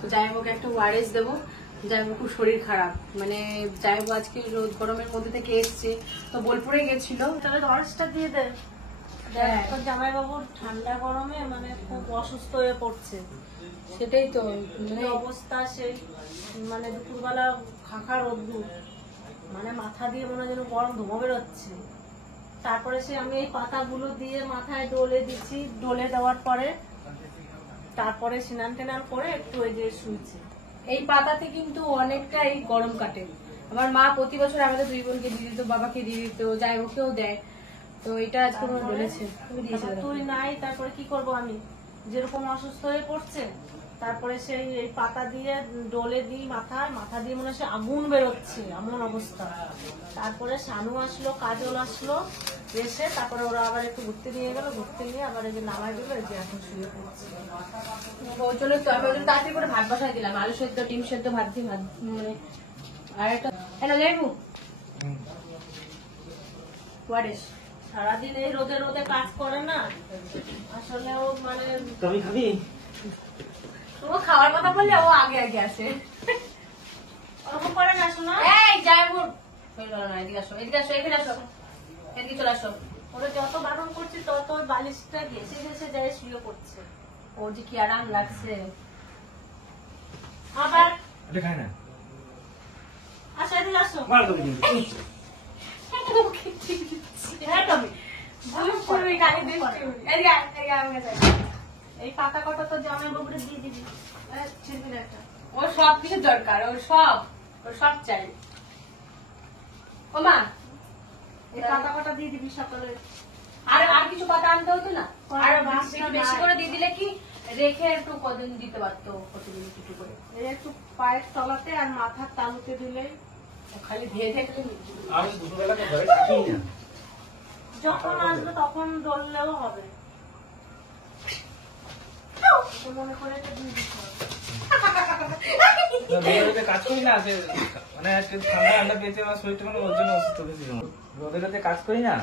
তো যাই হোক একটা ওয়ারেস দেবো, যাই হোক খুব শরীর খারাপ, মানে যাই হোক আজকে রোদ গরমের মধ্যে থেকে এসছে তো বোলপুরে গেছিল। তাহলে ওয়ারেসটা দিয়ে দে, তোর জামাইবাবুর ঠান্ডা গরমে মানে খুব অসুস্থ হয়ে পড়ছে। সেটাই তো মানে অবস্থা, সেই মানে দুপুরবেলা খাঁখা রোদ্দুর, মানে মাথা দিয়ে মনে হয় যেন গরম ধোঁয়া বেরোচ্ছে। তারপরে সে আমি এই পাতাগুলো দিয়ে মাথায় ডলে দিচ্ছি, ডলে দেওয়ার পরে তারপরে স্নান টেনান করে একটু ওই যে শুয়েছে। এই পাতাতে কিন্তু অনেকটাই গরম কাটে। আমার মা প্রতি বছর আমাদের দুই বোনকে দিয়ে দিত, বাবাকে দিয়ে দিত, যাই হোকেও দেয়। তো এটা আজকে বলেছে তুই নাই, তারপরে কি করব আমি, যেরকম অসুস্থ হয়ে পড়ছে। তারপরে সেই এই পাতা দিয়ে ডলে দিই মাথা দিয়ে মনে হয় আগুন বেরোচ্ছে, এমন অবস্থা। তারপরে শানু আসলো, কাজল আসলো, এসে তারপরে ওরা আবার একটু ঘুরতে নিয়ে গেল, ঘুরতে নিয়ে আবার এই যে নামাই দিল, এই যে এখন শুয়ে পড়ছে। ওই জন্য তো আমি তাড়াতাড়ি করে ভাত বসাই দিলাম, আলু সেদ্ধ, ডিম সেদ্ধ, ভাত দিয়ে ভাত মানে। আর একটা হ্যালো লেবু ওয়ারেস সারাদিন এই রোদে রোদে কাজ করে না, আসলে ও মানে তুমি খাবি? ও খাওয়ার কথা বললে ও আগে আগে আসে, ওরকম করে না। শোনা, এই যাই হোক এদিকে আসো, এদিকে আসো, এখানে আসো, এদিকে চলে আসো। ওরা যত বারণ করছে তত ওই বালিশটা ঘেসে ঘেসে যায়, শুয়ে পড়ছে। ওর যে কি আরাম লাগছে। আবার এটা খায় না। আচ্ছা এদিকে আসো। মার তুমি কিন্তু। হ্যাঁ তুমি এই পাতা কটা তো জামাই বাবুরে দিয়ে দিবি, ছিড়বি একটা। ওর সব কিছু দরকার, ওর সব চাই। ও মা এই পাতা কটা দিয়ে দিবি সকালে। আর কিছু পাতা আনতে হতো না, আর একটু বেশি করে দিয়ে দিলে কি রেখে একটু কদিন দিতে পারতো, কতদিন একটু করে। এই একটু পায়ের তলাতে আর মাথার তালুতে দিলেই খালি ধেয়ে থাকলে। আমি দুপুরবেলা তো ঘরে থাকি না। যখন আসবে তখন ডললেও হবে, মনে করে এটা দিয়ে দিতে হবে। রোদে কাজ করি না, মানে আজকে ঠান্ডা পেয়েছে, আমার শরীরটা মানে ওর জন্য অসুস্থ বেশি। রোদে কাজ করি না,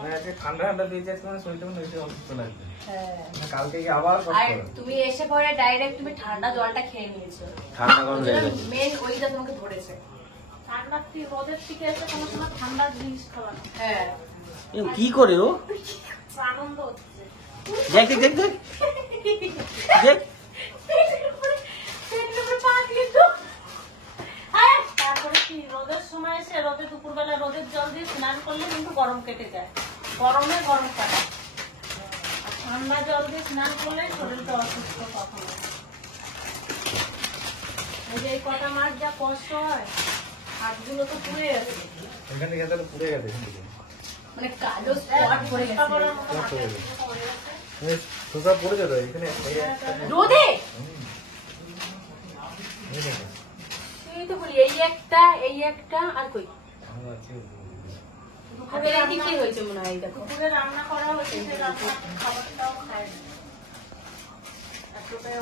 মানে আজকে ঠান্ডা পেয়েছে, আজকে মানে শরীরটা মানে বেশি অসুস্থ লাগবে। কালকে গিয়ে আবার তুমি এসে পরে ডাইরেক্ট তুমি ঠান্ডা জলটা খেয়ে নিয়েছো, ঠান্ডা গরম মেন ওইটা তোমাকে ধরেছে। ঠান্ডা রোদের থেকে এসে কোনো সময় ঠান্ডা জিনিস খাওয়া না। হ্যাঁ কি করে ও আনন্দ হচ্ছে। দেখ দেখ দেখ দেখ তারপরে কি রোদের সময় এসে রোদে দুপুরবেলা রোদের জল দিয়ে স্নান করলে কিন্তু গরম কেটে যায়, গরমে গরম কাটে। ঠান্ডা জল দিয়ে স্নান করলে শরীরটা অসুস্থ কখনো। এই যে এই কটা মাস যা কষ্ট হয়, হাতগুলো তো পুড়ে গেছে, এখান থেকে তাহলে পুড়ে গেছে, মানে কালো স্পট পড়ে গেছে সুসা পড়ে যেত এখানে রোদে। এই তো বলি এই একটা আর কই হাতের কি হয়েছে মনে হয়। দেখো দুপুরে রান্না করা হয়েছে, সেই রান্না খাবারটাও খায় না, এতটাই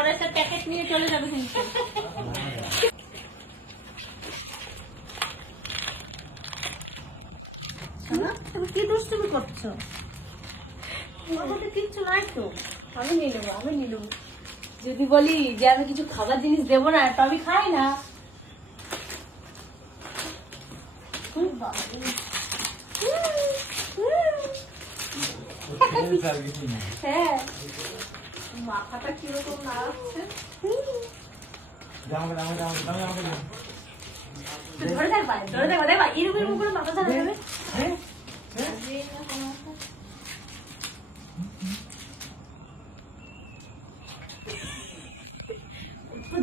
অনেকটা প্যাকেট নিয়ে চলে যাবে কিন্তু। তুমি কি দুষ্টুমি করছো? কিচ্ছু নাই তো, আমি নিয়ে নেবো। যদি বলি যে আমি কিছু খাবার জিনিস দেবো না তো আমি খাই না। হ্যাঁ মাথাটা কিরকম নাড়াচ্ছে। ধরে থাক ভাই, ধরে থাক ভাই, এরকম করে মাথা ধরা যাবে।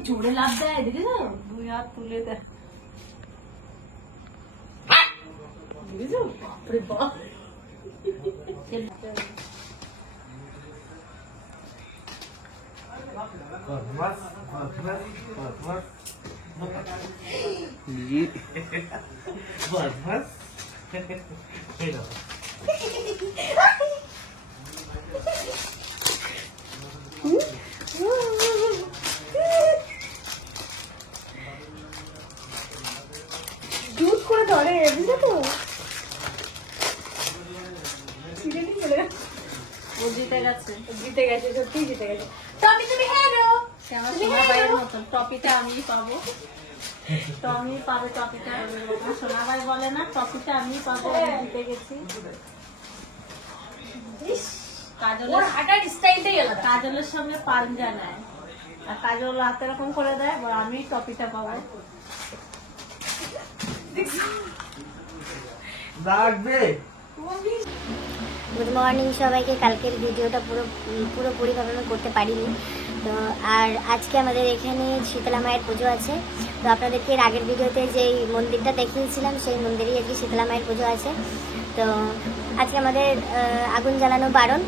জোরে লাভ দেয়, দেখেছো? দুই হাত তুলে দেয়, দেখেছো? বাপরে বাপ। দুধ করে ধরে, বুঝলে তো? ছিঁড়ে নিয়ে চলে গেছে। ও জিতে গেছে। জিতে গেছে, সত্যি জিতে গেছে। টমি তুমি হেরো। সে আমার সোনা ভাইয়ের মতন, টপিটা আমিই পাবো। টমি পাবে টপিটা। সোনা ভাই বলে না টপিটা আমিই পাবো, আমি জিতে গেছি। ওর হাঁটার স্টাইলটাই আলাদা। কাজলের সঙ্গে পাঞ্জা নেয়, আর কাজল হাতে এরকম করে দেয়, এবার আমি টপিটা পাবো। গুড মর্নিং সবাইকে। কালকের ভিডিওটা পুরোপুরিভাবে আমি করতে পারিনি তো, আর আজকে আমাদের এখানে শীতলা মায়ের পুজো আছে। তো আপনাদেরকে এর আগের ভিডিওতে যেই মন্দিরটা দেখিয়েছিলাম সেই মন্দিরেই আজকে শীতলা মায়ের পুজো আছে। তো আজকে আমাদের আগুন জ্বালানো বারণ।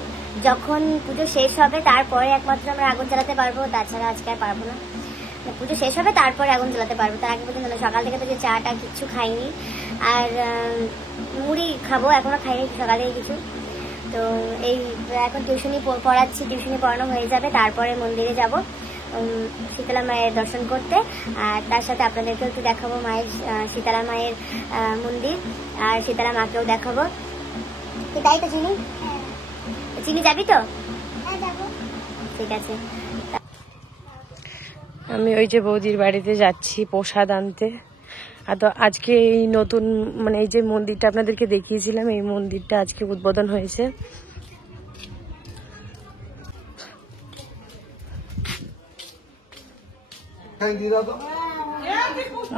যখন পুজো শেষ হবে তারপরে একমাত্র আমরা আগুন জ্বালাতে পারবো, তাছাড়া আজকে আর পারবো না। পুজো শেষ হবে তারপরে আগুন জ্বালাতে পারবো, তার আগে পর্যন্ত সকাল থেকে তো যে চাটা কিচ্ছু খাইনি, আর মুড়ি খাবো, এখনো খাইনি সকালে কিছু। তো এই এখন টিউশনি পড়াচ্ছি, টিউশনি পড়ানো হয়ে যাবে, তারপরে মন্দিরে যাব শীতলা মায়ের দর্শন করতে। আর তার সাথে আপনাদেরকেও একটু দেখাবো মায়ের শীতলা মায়ের মন্দির, আর শীতলা মাকেও দেখাবো। তাই তো চিনি, চিনি যাবি তো? ঠিক আছে। আমি ওই যে বৌদির বাড়িতে যাচ্ছি প্রসাদ আনতে। আর তো আজকে এই নতুন মানে এই যে মন্দিরটা আপনাদেরকে দেখিয়েছিলাম, এই মন্দিরটা আজকে উদ্বোধন হয়েছে।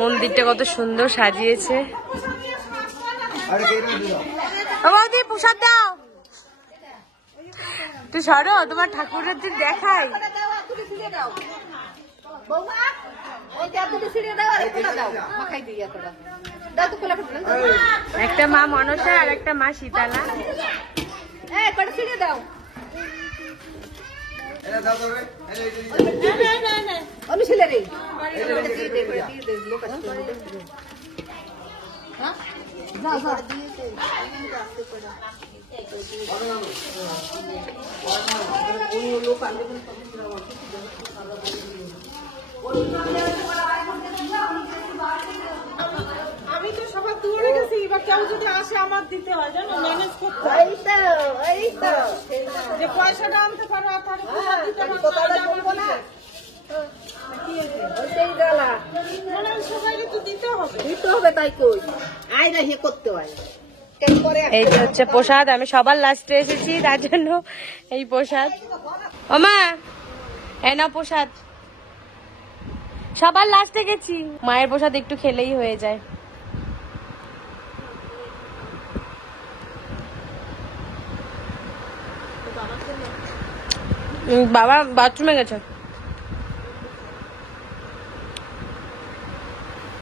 মন্দিরটা কত সুন্দর সাজিয়েছে। বৌদি প্রসাদ দাও, তুই সরো, তোমার ঠাকুরের দিন দেখাই। একটা মা মনসা আর একটা মা শীতলা। আমি তো সবার দূরে গেছি, এবার কেউ যদি আসে আমার দিতে হয়, জানো, ম্যানেজ করতে হয়। এই তো যে পয়সাটা আনতে পারো আর তাহলে পয়সা দিতে পারবো না। সবাইকে তো দিতে হবে, তাই কই আয় না হে করতে হয়। এই যে হচ্ছে প্রসাদ, আমি সবার লাস্টে এসেছি তার জন্য এই প্রসাদ। ও মা, এই নাও প্রসাদ, সবার লাস্টে গেছি। মায়ের প্রসাদ একটু খেলেই হয়ে যায়। বাবা বাথরুমে গেছে।